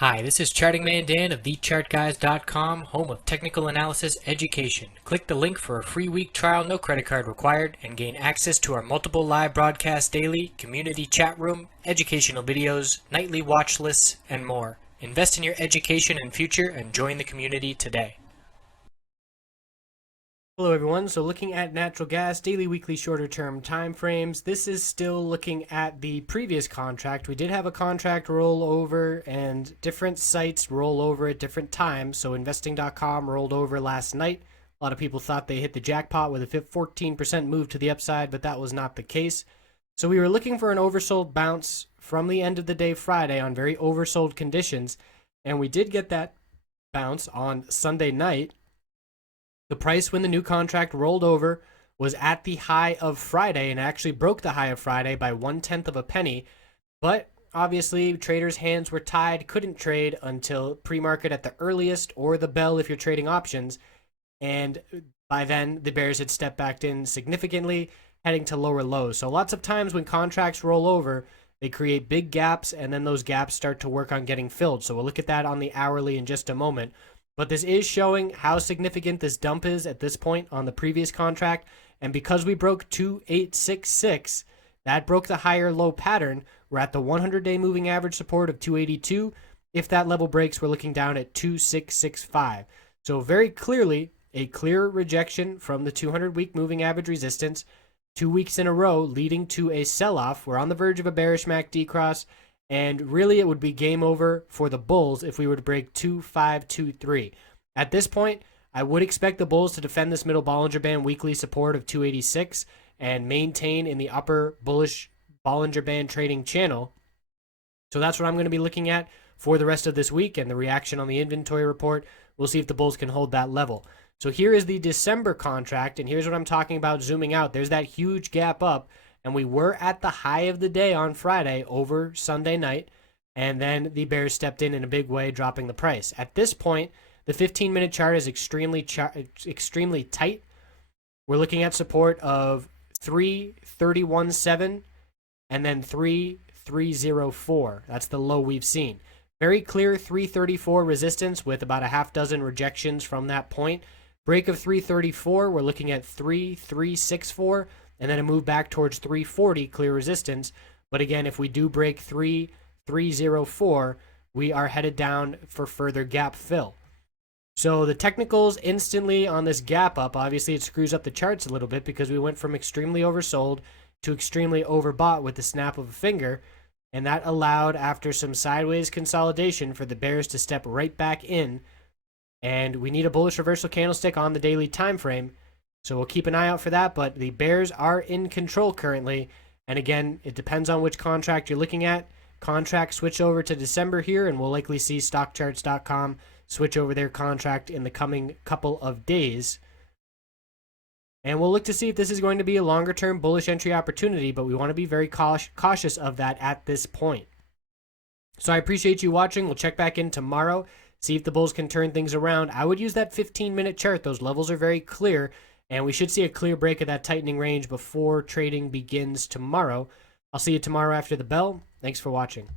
Hi, this is Charting Man Dan of TheChartGuys.com, home of technical analysis education. Click the link for a free week trial, no credit card required, and gain access to our multiple live broadcasts daily, community chat room, educational videos, nightly watch lists, and more. Invest in your education and future and join the community today. Hello everyone, so looking at natural gas, daily, weekly, shorter term time frames. This is still looking at the previous contract. We did have a contract roll over and different sites roll over at different times. So investing.com rolled over last night. A lot of people thought they hit the jackpot with a 14% move to the upside, but that was not the case. So we were looking for an oversold bounce from the end of the day Friday on very oversold conditions, and we did get that bounce on Sunday night. The price when the new contract rolled over was at the high of Friday and actually broke the high of Friday by 1/10 of a penny. But obviously, traders' hands were tied, couldn't trade until pre-market at the earliest or the bell if you're trading options. And by then, the bears had stepped back in significantly, heading to lower lows. So lots of times when contracts roll over, they create big gaps, and then those gaps start to work on getting filled. So we'll look at that on the hourly in just a moment. But this is showing how significant this dump is at this point on the previous contract. And because we broke 2866, that broke the higher low pattern. We're at the 100-day moving average support of 282. If that level breaks, we're looking down at 2665. So very clearly, a clear rejection from the 200-week moving average resistance. 2 weeks in a row leading to a sell-off. We're on the verge of a bearish MACD cross. And really, it would be game over for the bulls if we were to break 2523. At this point, I would expect the bulls to defend this middle Bollinger Band weekly support of 286 and maintain in the upper bullish Bollinger Band trading channel. So that's what I'm going to be looking at for the rest of this week, and the reaction on the inventory report. We'll see if the bulls can hold that level. So here is the December contract, and here's what I'm talking about zooming out. There's that huge gap up. And we were at the high of the day on Friday over Sunday night. And then the bears stepped in a big way, dropping the price. At this point, the 15-minute chart is extremely tight. We're looking at support of 331.7 and then 3304. That's the low we've seen. Very clear 334 resistance with about a half dozen rejections from that point. Break of 334, we're looking at 3364. And then a move back towards 340, clear resistance. But again, if we do break 3304, we are headed down for further gap fill. So the technicals instantly on this gap up, obviously it screws up the charts a little bit because we went from extremely oversold to extremely overbought with the snap of a finger. And that allowed, after some sideways consolidation, for the bears to step right back in. And we need a bullish reversal candlestick on the daily time frame. So we'll keep an eye out for that, but the bears are in control currently. And again, it depends on which contract you're looking at. Contracts switch over to December here, and we'll likely see Stockcharts.com switch over their contract in the coming couple of days. And we'll look to see if this is going to be a longer-term bullish entry opportunity, but we want to be very cautious of that at this point. So I appreciate you watching. We'll check back in tomorrow, see if the bulls can turn things around. I would use that 15-minute chart. Those levels are very clear. And we should see a clear break of that tightening range before trading begins tomorrow. I'll see you tomorrow after the bell. Thanks for watching.